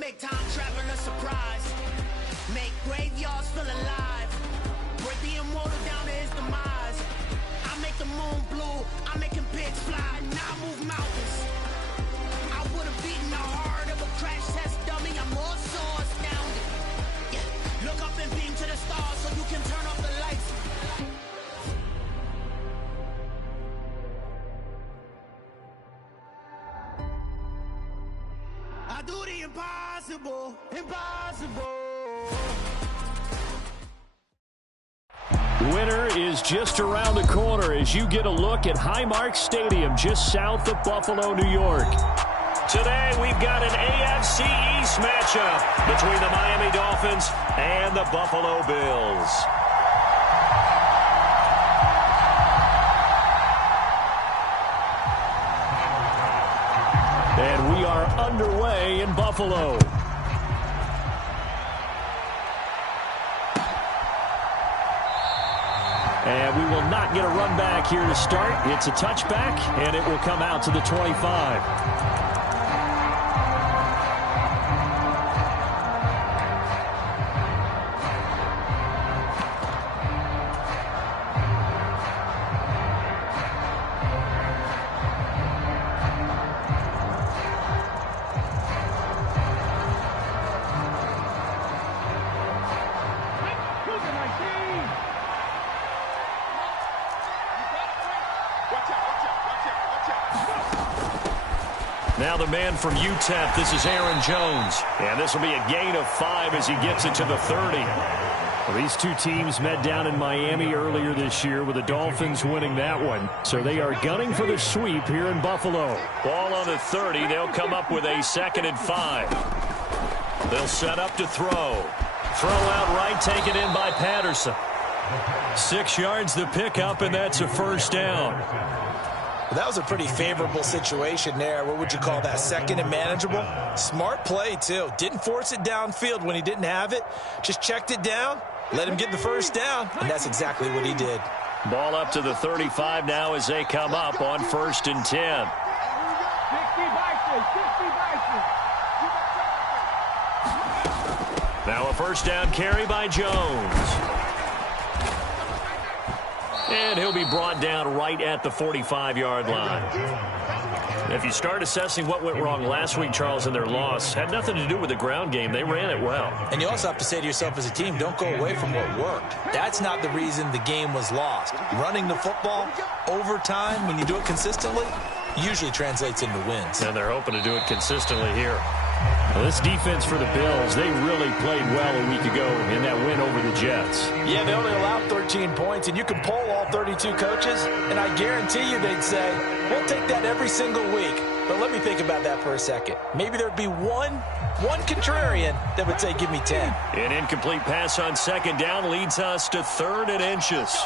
make time traveling a surprise. Make graveyards feel alive. Break the immortal down to his demise. I make the moon blue. I'm making pigs fly. Now I move mountains. I would have beaten the heart of a crash test dummy. I'm more so astounded. Yeah. Look up and beam to the stars so you can turn off the lights. I do the impossible, impossible. Winter is just around the corner as you get a look at Highmark Stadium just south of Buffalo, New York. Today we've got an AFC East matchup between the Miami Dolphins and the Buffalo Bills. And we are underway in Buffalo. And we will not get a run back here to start. It's a touchback, and it will come out to the 25. Now the man from UTEP, this is Aaron Jones. And this will be a gain of 5 as he gets it to the 30. Well, these two teams met down in Miami earlier this year with the Dolphins winning that one. So they are gunning for the sweep here in Buffalo. Ball on the 30. They'll come up with a 2nd and 5. They'll set up to throw. Throw out right, taken in by Patterson. 6 yards the pickup, and that's a first down. Well, that was a pretty favorable situation there. What would you call that? 2nd and manageable? Smart play, too. Didn't force it downfield when he didn't have it. Just checked it down, let him get the first down, and that's exactly what he did. Ball up to the 35 now as they come up on 1st and 10. Now a first down carry by Jones. And he'll be brought down right at the 45-yard line. If you start assessing what went wrong last week, Charles, in their loss, had nothing to do with the ground game. They ran it well. And you also have to say to yourself as a team, don't go away from what worked. That's not the reason the game was lost. Running the football, overtime, when you do it consistently, usually translates into wins. And they're hoping to do it consistently here. Well, this defense for the Bills, they really played well a week ago in that win over the Jets. Yeah, they only allowed 13 points, and you can poll all 32 coaches, and I guarantee you they'd say, we'll take that every single week. But let me think about that for a second. Maybe there'd be one contrarian that would say, give me 10. An incomplete pass on 2nd down leads us to 3rd and inches.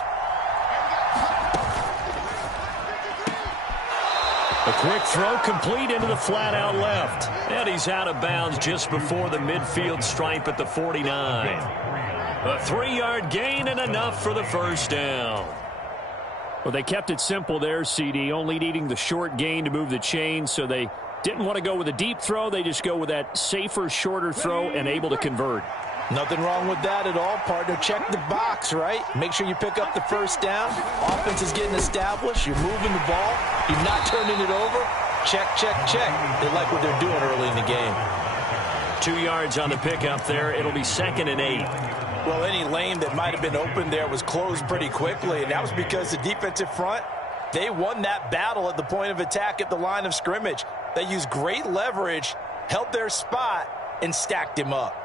A quick throw complete into the flat out left. And he's out of bounds just before the midfield stripe at the 49. A 3-yard gain and enough for the first down. Well, they kept it simple there, CD, only needing the short gain to move the chain, so they didn't want to go with a deep throw. They just go with that safer, shorter throw and able to convert. Nothing wrong with that at all, partner. Check the box, right? Make sure you pick up the first down. Offense is getting established. You're moving the ball. You're not turning it over. Check, check, check. They like what they're doing early in the game. 2 yards on the pickup there. It'll be 2nd and 8. Well, any lane that might have been open there was closed pretty quickly, and that was because the defensive front, they won that battle at the point of attack at the line of scrimmage. They used great leverage, held their spot, and stacked him up.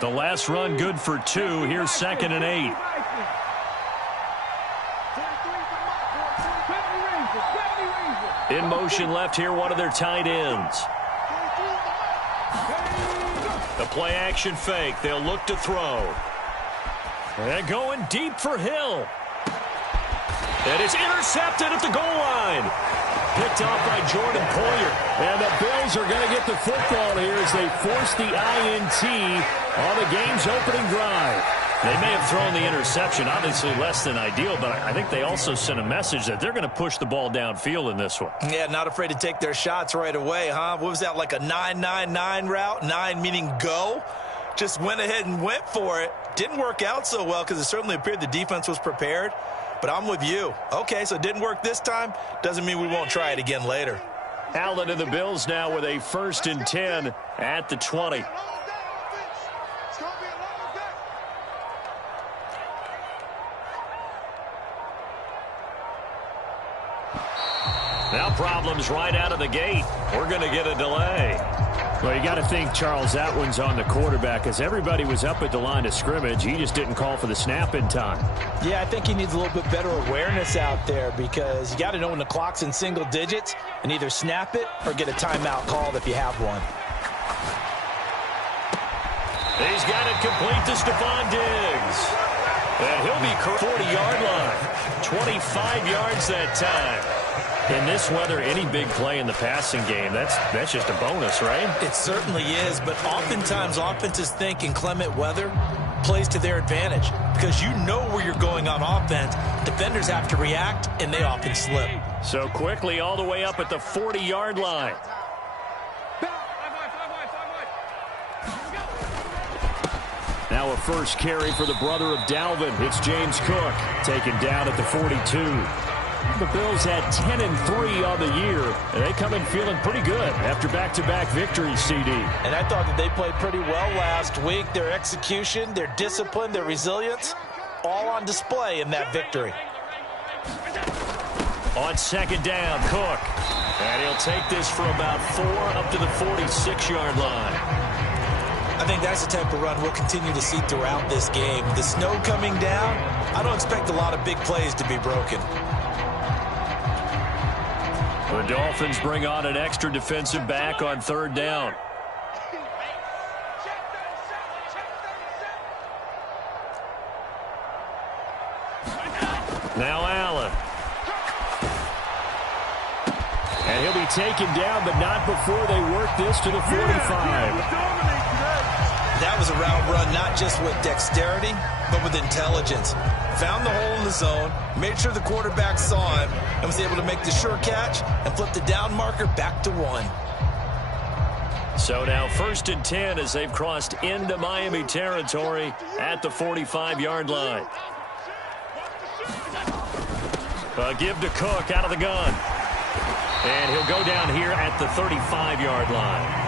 The last run good for 2. Here's 2nd and 8. In motion left here, one of their tight ends. The play action fake. They'll look to throw. And going deep for Hill. And it's intercepted at the goal line. Picked off by Jordan Poyer. And the Bills are going to get the football here as they force the INT on the game's opening drive. They may have thrown the interception, obviously less than ideal, but I think they also sent a message that they're going to push the ball downfield in this one. Yeah, not afraid to take their shots right away, huh? What was that, like a 9-9-9 route? 9 meaning go? Just went ahead and went for it. Didn't work out so well because it certainly appeared the defense was prepared. But I'm with you. Okay, so it didn't work this time. Doesn't mean we won't try it again later. Allen and the Bills now with a 1st and 10 at the 20. Now problems right out of the gate. We're going to get a delay. Well, you got to think, Charles, that one's on the quarterback as everybody was up at the line of scrimmage. He just didn't call for the snap in time. Yeah, I think he needs a little bit better awareness out there because you got to know when the clock's in single digits and either snap it or get a timeout called if you have one. He's got it complete to Stephon Diggs. And he'll be 40-yard line. 25 yards that time. In this weather, any big play in the passing game, that's just a bonus, right? It certainly is, but oftentimes offenses think inclement weather plays to their advantage because you know where you're going on offense. Defenders have to react, and they often slip. So quickly all the way up at the 40-yard line. Now a first carry for the brother of Dalvin. It's James Cook taken down at the 42. The Bills had 10-3 on the year, and they come in feeling pretty good after back-to-back victories, CD. And I thought that they played pretty well last week. Their execution, their discipline, their resilience, all on display in that victory. On 2nd down, Cook. And he'll take this for about 4 up to the 46-yard line. I think that's the type of run we'll continue to see throughout this game. The snow coming down, I don't expect a lot of big plays to be broken. The Dolphins bring on an extra defensive back on 3rd down. Now Allen. And he'll be taken down, but not before they work this to the 45. That was a route run not just with dexterity, but with intelligence. Found the hole in the zone, made sure the quarterback saw him, and was able to make the sure catch and flip the down marker back to 1. So now 1st and 10 as they've crossed into Miami territory at the 45-yard line. Give to Cook out of the gun. And he'll go down here at the 35-yard line.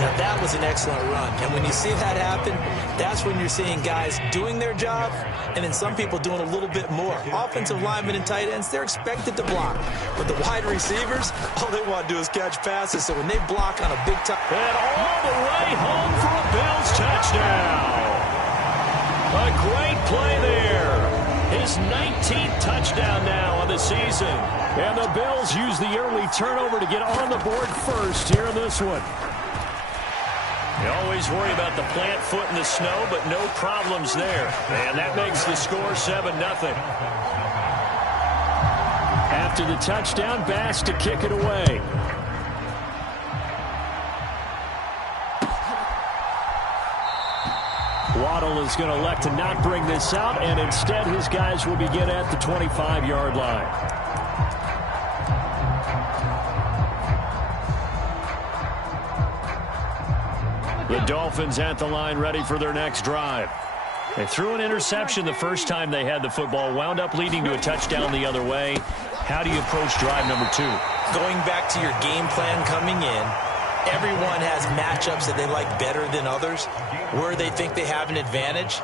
Now, that was an excellent run. And when you see that happen, that's when you're seeing guys doing their job and then some people doing a little bit more. Offensive linemen and tight ends, they're expected to block. But the wide receivers, all they want to do is catch passes. So when they block on a big time. And all the way home for a Bills touchdown. A great play there. His 19th touchdown now of the season. And the Bills use the early turnover to get on the board first here in this one. You always worry about the plant foot in the snow, but no problems there. And that makes the score 7-0. After the touchdown, Bass to kick it away. Waddle is going to elect to not bring this out, and instead his guys will begin at the 25-yard line. The Dolphins at the line ready for their next drive. They threw an interception the first time they had the football, wound up leading to a touchdown the other way. How do you approach drive number 2? Going back to your game plan coming in, everyone has matchups that they like better than others. Where they think they have an advantage,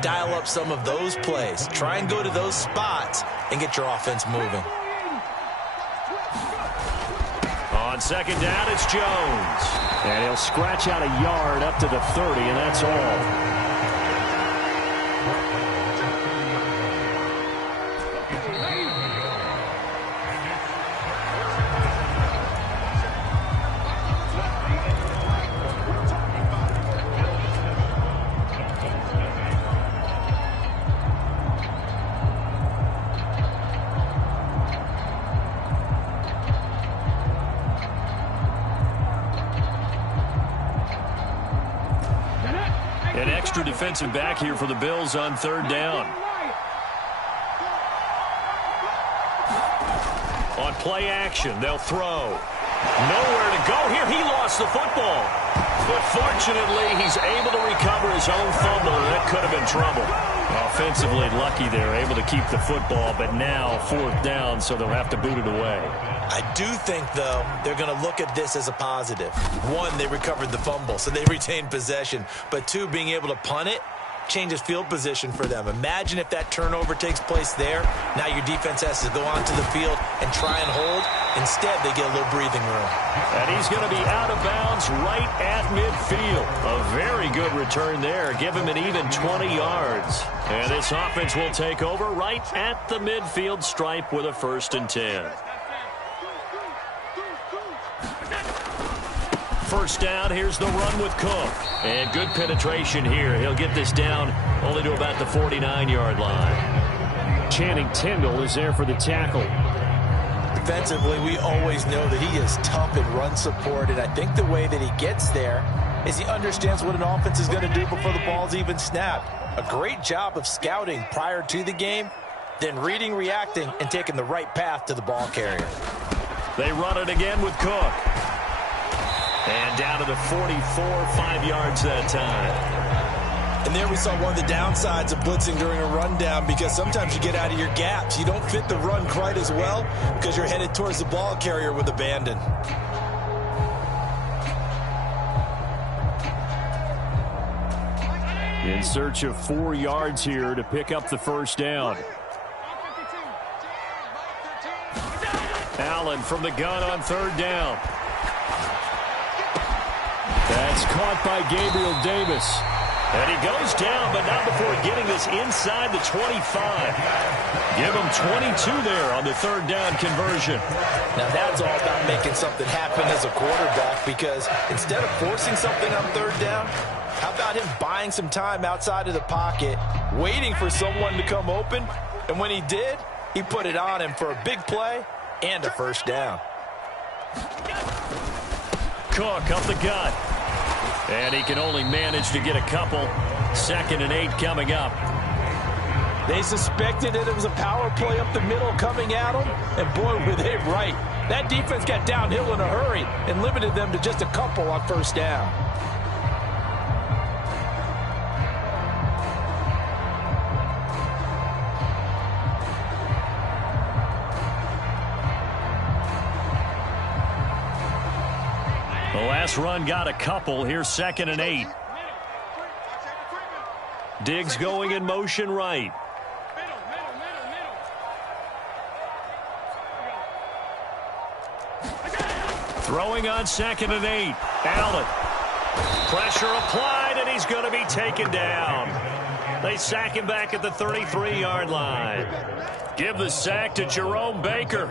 dial up some of those plays. Try and go to those spots and get your offense moving. On 2nd down, it's Jones. And he'll scratch out a yard up to the 30, and that's all. An extra defensive back here for the Bills on third down. On play action, they'll throw. Nowhere to go here. He lost the football. But fortunately, he's able to recover his own fumble, and that could have been trouble. Offensively lucky they're able to keep the football, but now fourth down, so they'll have to boot it away. I do think, though, they're going to look at this as a positive. One, they recovered the fumble, so they retained possession. But two, being able to punt it changes field position for them. Imagine if that turnover takes place there. Now your defense has to go onto the field and try and hold. Instead, they get a little breathing room. And he's going to be out of bounds right at midfield. A very good return there. Give him an even 20 yards. And this offense will take over right at the midfield stripe with a 1st and 10. First down, here's the run with Cook. And good penetration here. He'll get this down only to about the 49-yard line. Channing Tindall is there for the tackle. Defensively, we always know that he is tough in run support, and I think the way that he gets there is he understands what an offense is going to do before the ball's even snapped. A great job of scouting prior to the game, then reading, reacting, and taking the right path to the ball carrier. They run it again with Cook. And down to the 44, 5 yards that time. And there we saw one of the downsides of blitzing during a rundown, because sometimes you get out of your gaps. You don't fit the run quite as well because you're headed towards the ball carrier with abandon. In search of 4 yards here to pick up the first down. Allen from the gun on third down. That's caught by Gabriel Davis. And he goes down, but not before getting this inside the 25. Give him 22 there on the third down conversion. Now that's all about making something happen as a quarterback, because instead of forcing something on third down, how about him buying some time outside of the pocket, waiting for someone to come open, and when he did, he put it on him for a big play and a first down. Cook up the gut. And he can only manage to get a couple. 2nd and 8 coming up. They suspected that it was a power play up the middle coming at them, and boy, were they right. That defense got downhill in a hurry and limited them to just a couple on first down. The last run got a couple. Here's 2nd and 8. Diggs going in motion right. Throwing on 2nd and 8. Allen. Pressure applied, and he's going to be taken down. They sack him back at the 33-yard line. Give the sack to Jerome Baker.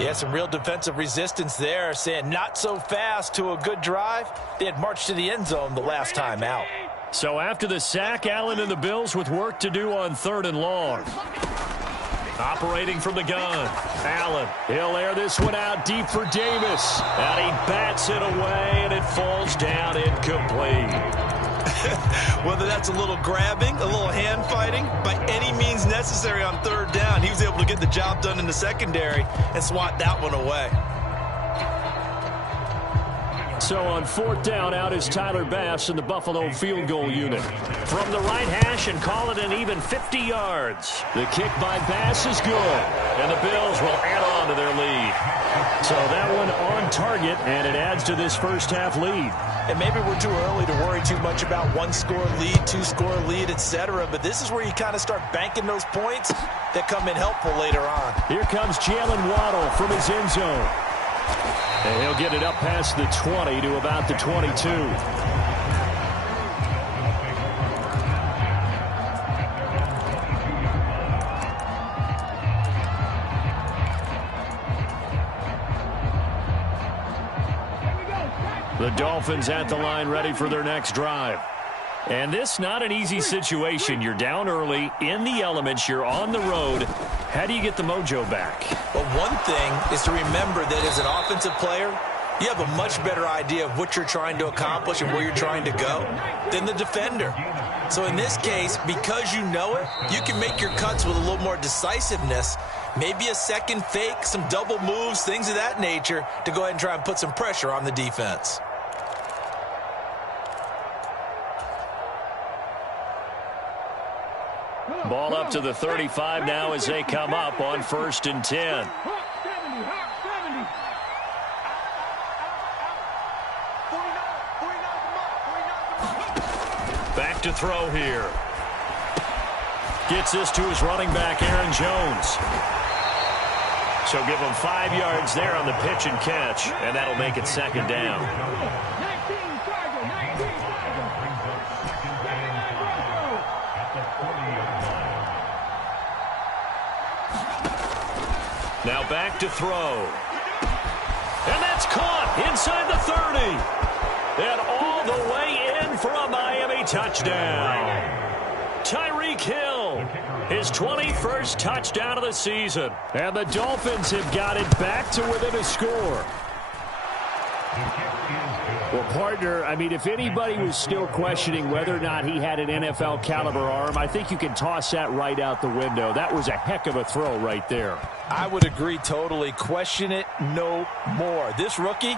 Yeah, some real defensive resistance there, saying not so fast to a good drive. They had marched to the end zone the last time out. So after the sack, Allen and the Bills with work to do on 3rd and long. Operating from the gun. Allen, he'll air this one out deep for Davis. And he bats it away, and it falls down incomplete. Whether that's a little grabbing, a little hand fighting, by any means necessary on 3rd down, he was able to get the job done in the secondary and swat that one away. So on 4th down, out is Tyler Bass in the Buffalo field goal unit. From the right hash, and call it an even 50 yards. The kick by Bass is good, and the Bills will add on to their lead. So that one on target, and it adds to this first half lead. And maybe we're too early to worry too much about 1-score lead, 2-score lead, etc. But this is where you kind of start banking those points that come in helpful later on. Here comes Jalen Waddle from his end zone. And he'll get it up past the 20 to about the 22. The Dolphins at the line ready for their next drive. And this not an easy situation. You're down early, in the elements, you're on the road. How do you get the mojo back? Well, one thing is to remember that as an offensive player, you have a much better idea of what you're trying to accomplish and where you're trying to go than the defender. So in this case, because you know it, you can make your cuts with a little more decisiveness, maybe a second fake, some double moves, things of that nature, to go ahead and try and put some pressure on the defense. Ball up to the 35 now as they come up on 1st and 10. Back to throw here. Gets this to his running back, Aaron Jones. So give him 5 yards there on the pitch and catch, and that'll make it 2nd down. Now back to throw. And that's caught inside the 30. And all the way in for a Miami touchdown. Tyreek Hill, his 21st touchdown of the season. And the Dolphins have got it back to within a score. Well, partner, I mean, if anybody was still questioning whether or not he had an NFL caliber arm, I think you can toss that right out the window. That was a heck of a throw right there. I would agree totally. Question it no more. This rookie,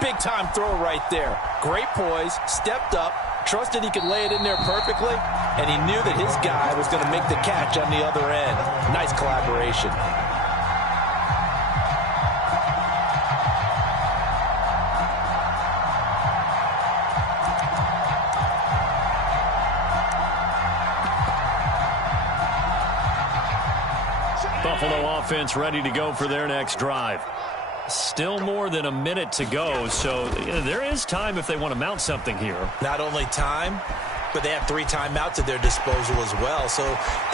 big-time throw right there. Great poise, stepped up, trusted he could lay it in there perfectly, and he knew that his guy was going to make the catch on the other end. Nice collaboration. Buffalo offense ready to go for their next drive. Still more than a minute to go, so there is time if they want to mount something here. Not only time, but they have 3 timeouts at their disposal as well, so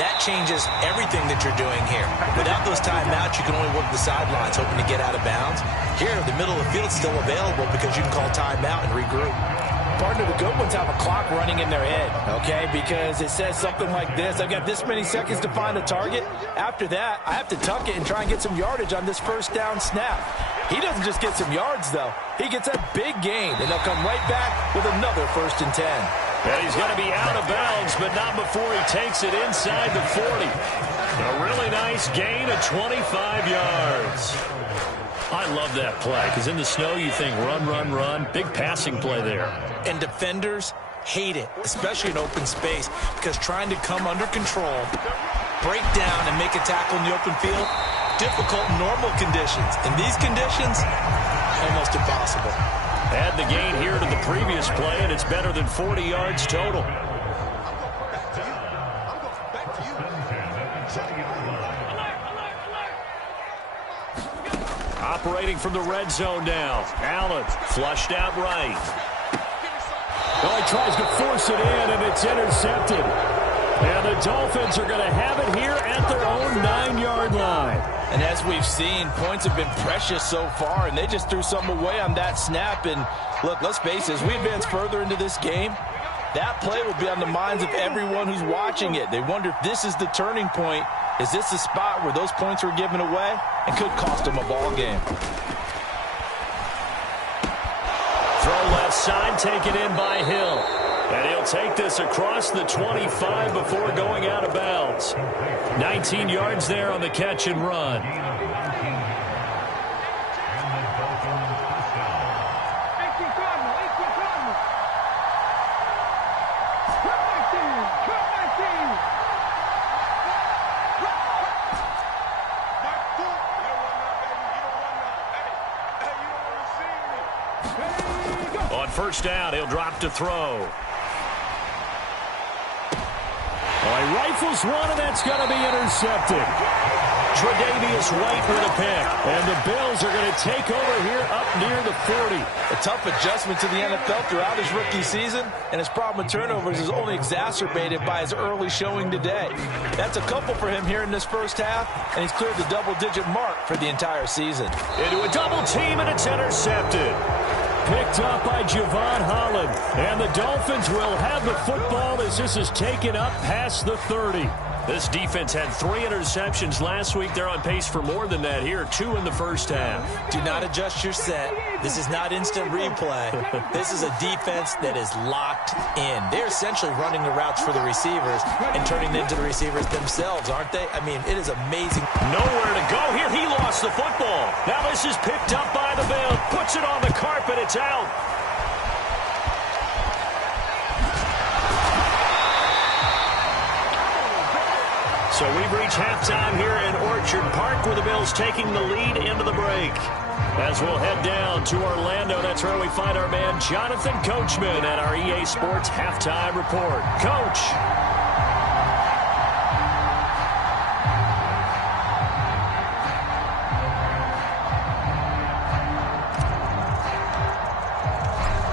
that changes everything that you're doing here. Without those timeouts, you can only work the sidelines, hoping to get out of bounds. Here, the middle of the field is still available because you can call timeout and regroup. Partner, the good ones have a clock running in their head, okay, because it says something like this: I've got this many seconds to find a target. After that, I have to tuck it and try and get some yardage on this first down snap. He doesn't just get some yards, though. He gets a big gain, and they'll come right back with another 1st and 10. And he's going to be out of bounds, but not before he takes it inside the 40. A really nice gain of 25 yards. I love that play, because in the snow you think run, run, run. Big passing play there. And defenders hate it, especially in open space, because trying to come under control, break down, and make a tackle in the open field, difficult in normal conditions. In these conditions, almost impossible. Add the gain here to the previous play, and it's better than 40 yards total. Operating from the red zone now. Allen flushed out right. Oh, he tries to force it in, and it's intercepted. And the Dolphins are going to have it here at their own 9-yard line. And as we've seen, points have been precious so far, and they just threw some away on that snap. And look, let's face it, as we advance further into this game, that play will be on the minds of everyone who's watching it. They wonder if this is the turning point. Is this the spot where those points were given away and could cost them a ball game? Throw left side, taken in by Hill. And he'll take this across the 25 before going out of bounds. 19 yards there on the catch and run. On 1st down, he'll drop to throw. Well, he rifles one, and that's going to be intercepted. Tre'Davious White with a pick. And the Bills are going to take over here up near the 40. A tough adjustment to the NFL throughout his rookie season, and his problem with turnovers is only exacerbated by his early showing today. That's a couple for him here in this first half, and he's cleared the double-digit mark for the entire season. Into a double team, and it's intercepted. Picked up by Javon Holland. And the Dolphins will have the football as this is taken up past the 30. This defense had 3 interceptions last week. They're on pace for more than that here. 2 in the first half. Do not adjust your set. This is not instant replay. This is a defense that is locked in. They're essentially running the routes for the receivers and turning them into the receivers themselves, aren't they? I mean, it is amazing. Nowhere to go here. He lost the football. Now this is picked up by the Bills. Puts it on the carpet. It's out. So we've reached halftime here in Orchard Park with the Bills taking the lead into the break. As we'll head down to Orlando, that's where we find our man Jonathan Coachman at our EA Sports Halftime Report. Coach.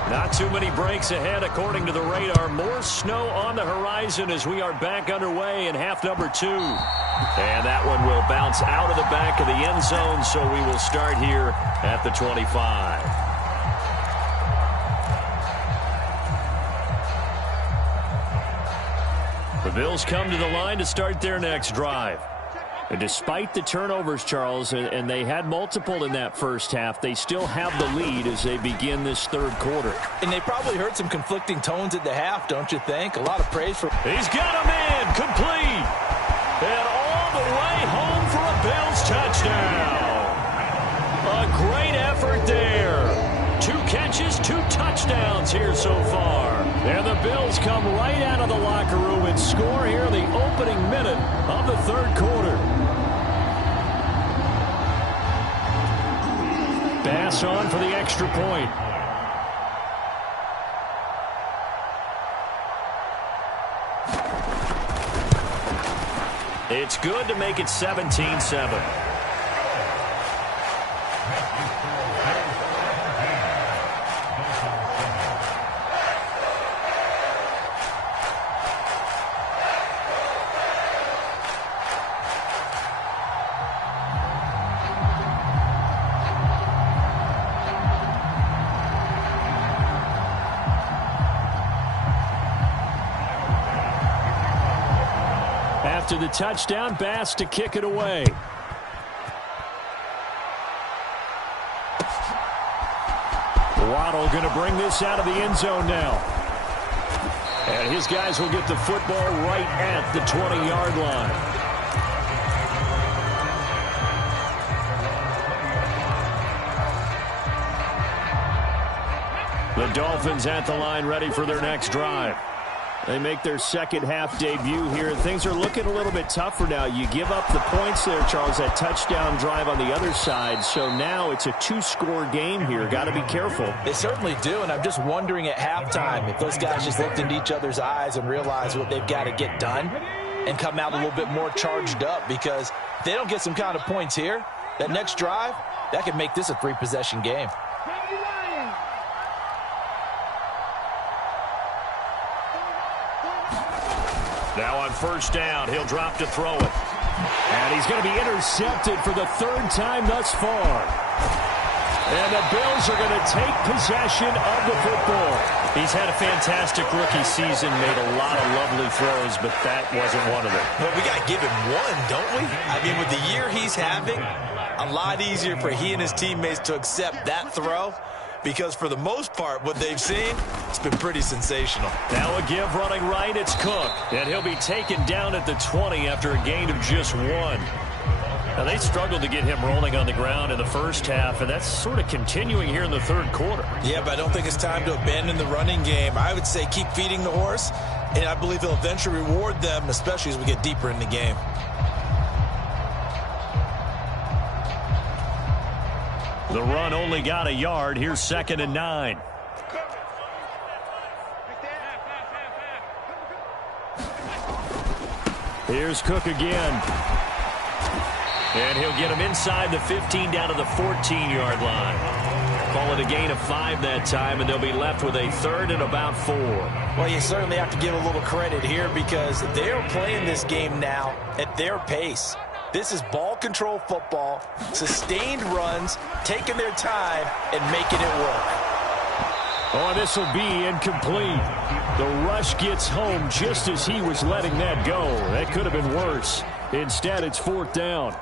Not too many breaks ahead according to the radar. More snow on the horizon as we are back underway in half number 2. And that one will bounce out of the back of the end zone, so we will start here at the 25. The Bills come to the line to start their next drive. And despite the turnovers, Charles, and they had multiple in that first half, they still have the lead as they begin this third quarter. And they probably heard some conflicting tones at the half, don't you think? A lot of praise for... He's got a man complete. And all the way home for a Bills touchdown. A great effort there. 2 catches, 2 touchdowns here so far. And the Bills come right out of the locker room and score here in the opening minute of the third quarter. Bass on for the extra point. It's good to make it 17-7. After the touchdown, Bass to kick it away. Waddle going to bring this out of the end zone now. And his guys will get the football right at the 20-yard line. The Dolphins at the line ready for their next drive. They make their second half debut here. Things are looking a little bit tougher now. You give up the points there, Charles, that touchdown drive on the other side. So now it's a 2-score game here. Got to be careful. They certainly do, and I'm just wondering at halftime if those guys just looked into each other's eyes and realized what they've got to get done and come out a little bit more charged up, because if they don't get some kind of points here, that next drive, that could make this a 3-possession game. Now on first down, he'll drop to throw it. And he's going to be intercepted for the 3rd time thus far. And the Bills are going to take possession of the football. He's had a fantastic rookie season, made a lot of lovely throws, but that wasn't one of them. But we got to give him one, don't we? I mean, with the year he's having, a lot easier for he and his teammates to accept that throw, because for the most part, what they've seen, it's been pretty sensational. Now a give running right, it's Cook. And he'll be taken down at the 20 after a gain of just 1. Now they struggled to get him rolling on the ground in the first half, and that's sort of continuing here in the third quarter. Yeah, but I don't think it's time to abandon the running game. I would say keep feeding the horse, and I believe he'll eventually reward them, especially as we get deeper in the game. The run only got a yard. Here's 2nd and 9. Here's Cook again. And he'll get him inside the 15 down to the 14-yard line. Call it a gain of 5 that time, and they'll be left with a 3rd and about 4. Well, you certainly have to give a little credit here, because they're playing this game now at their pace. This is ball control football, sustained runs, taking their time, and making it work. Oh, this will be incomplete. The rush gets home just as he was letting that go. That could have been worse. Instead, it's 4th down.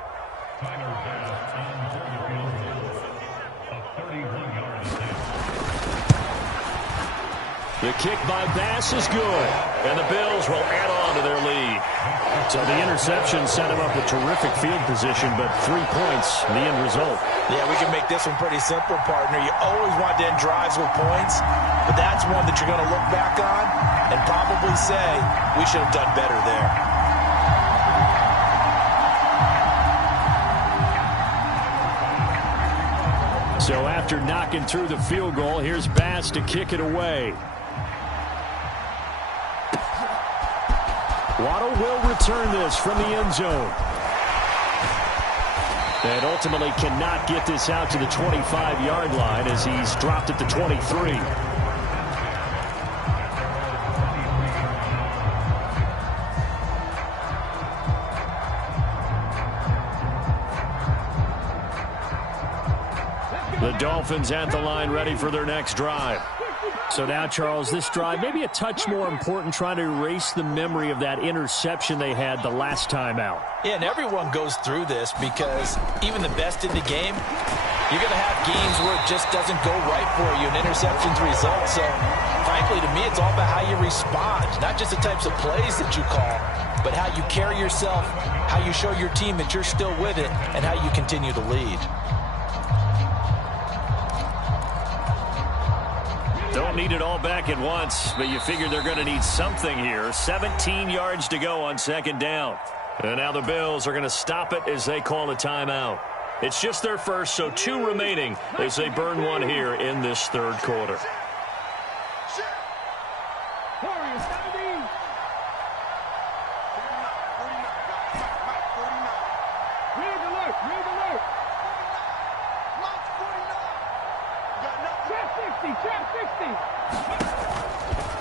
The kick by Bass is good, and the Bills will add on to their lead. So the interception set him up with terrific field position, but 3 points, the end result. Yeah, we can make this one pretty simple, partner. You always want to end drives with points, but that's one that you're going to look back on and probably say, we should have done better there. So after knocking through the field goal, here's Bass to kick it away. Waddle will return this from the end zone. And ultimately cannot get this out to the 25-yard line as he's dropped at the 23. The Dolphins at the line ready for their next drive. So now, Charles, this drive maybe a touch more important, trying to erase the memory of that interception they had the last time out. Yeah, and everyone goes through this because even the best in the game, you're going to have games where it just doesn't go right for you, and interceptions result. So, frankly, to me, it's all about how you respond, not just the types of plays that you call, but how you carry yourself, how you show your team that you're still with it, and how you continue to lead. Don't need it all back at once, but you figure they're going to need something here. 17 yards to go on 2nd down. And now the Bills are going to stop it as they call a timeout. It's just their first, so 2 remaining as they burn one here in this 3rd quarter.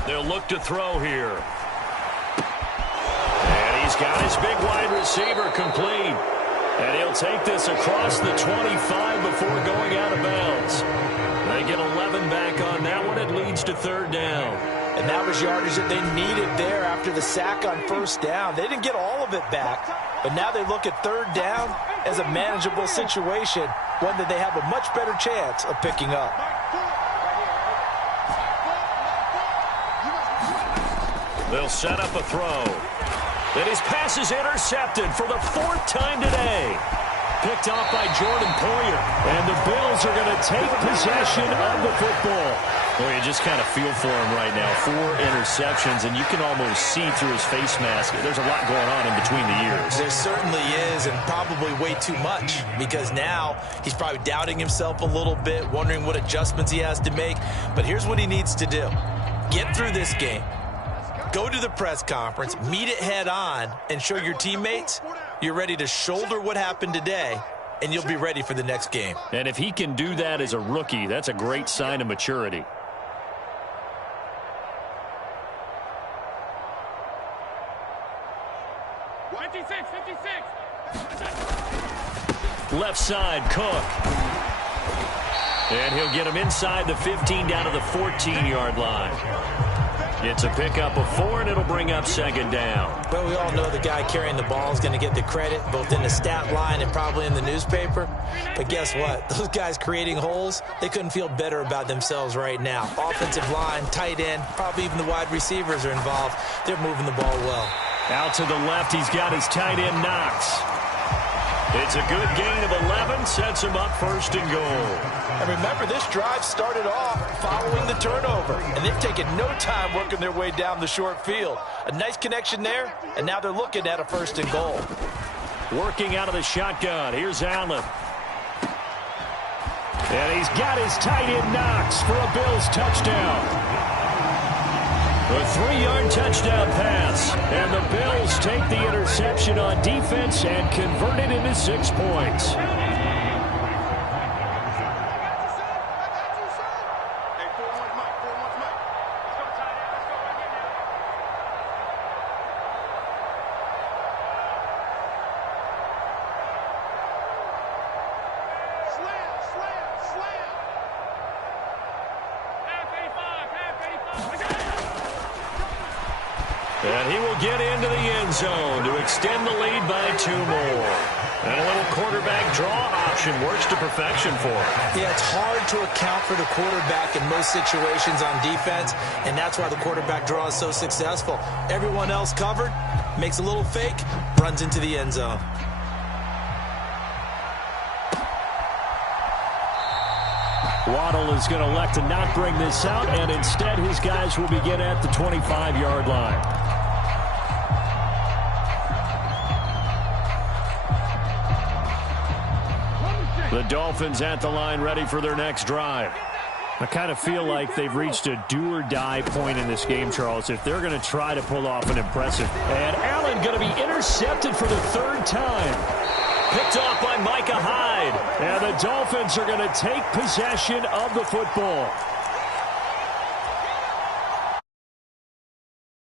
They'll look to throw here. And he's got his big wide receiver complete. And he'll take this across the 25 before going out of bounds. They get 11 back on that one. It leads to 3rd down. And that was yardage that they needed there after the sack on 1st down. They didn't get all of it back, but now they look at 3rd down as a manageable situation, one that they have a much better chance of picking up. They'll set up a throw. And his pass is intercepted for the 4th time today. Picked off by Jordan Poyer. And the Bills are going to take possession of the football. Well, you just kind of feel for him right now. 4 interceptions, and you can almost see through his face mask. There's a lot going on in between the ears. There certainly is, and probably way too much, because now he's probably doubting himself a little bit, wondering what adjustments he has to make. But here's what he needs to do. Get through this game. Go to the press conference, meet it head on, and show your teammates you're ready to shoulder what happened today, and you'll be ready for the next game. And if he can do that as a rookie, that's a great sign of maturity. Left side, Cook. And he'll get him inside the 15 down to the 14-yard line. It's a pickup of 4, and it'll bring up 2nd down. Well, we all know the guy carrying the ball is going to get the credit, both in the stat line and probably in the newspaper. But guess what? Those guys creating holes, they couldn't feel better about themselves right now. Offensive line, tight end, probably even the wide receivers are involved. They're moving the ball well. Out to the left, he's got his tight end Knox. It's a good gain of 11, sets him up 1st and goal. And remember, this drive started off following the turnover, and they've taken no time working their way down the short field. A nice connection there, and now they're looking at a 1st and goal. Working out of the shotgun, here's Allen. And he's got his tight end Knox for a Bills touchdown. A 3-yard touchdown pass, and the Bills take the interception on defense and convert it into 6 points. And he will get into the end zone to extend the lead by 2 more. And a little quarterback draw option works to perfection for him. Yeah, it's hard to account for the quarterback in most situations on defense, and that's why the quarterback draw is so successful. Everyone else covered, makes a little fake, runs into the end zone. Waddle is going to elect to not bring this out, and instead his guys will begin at the 25-yard line. The Dolphins at the line ready for their next drive. I kind of feel like they've reached a do-or-die point in this game, Charles, if they're going to try to pull off an impressive. And Allen going to be intercepted for the 3rd time. Picked off by Micah Hyde. And the Dolphins are going to take possession of the football.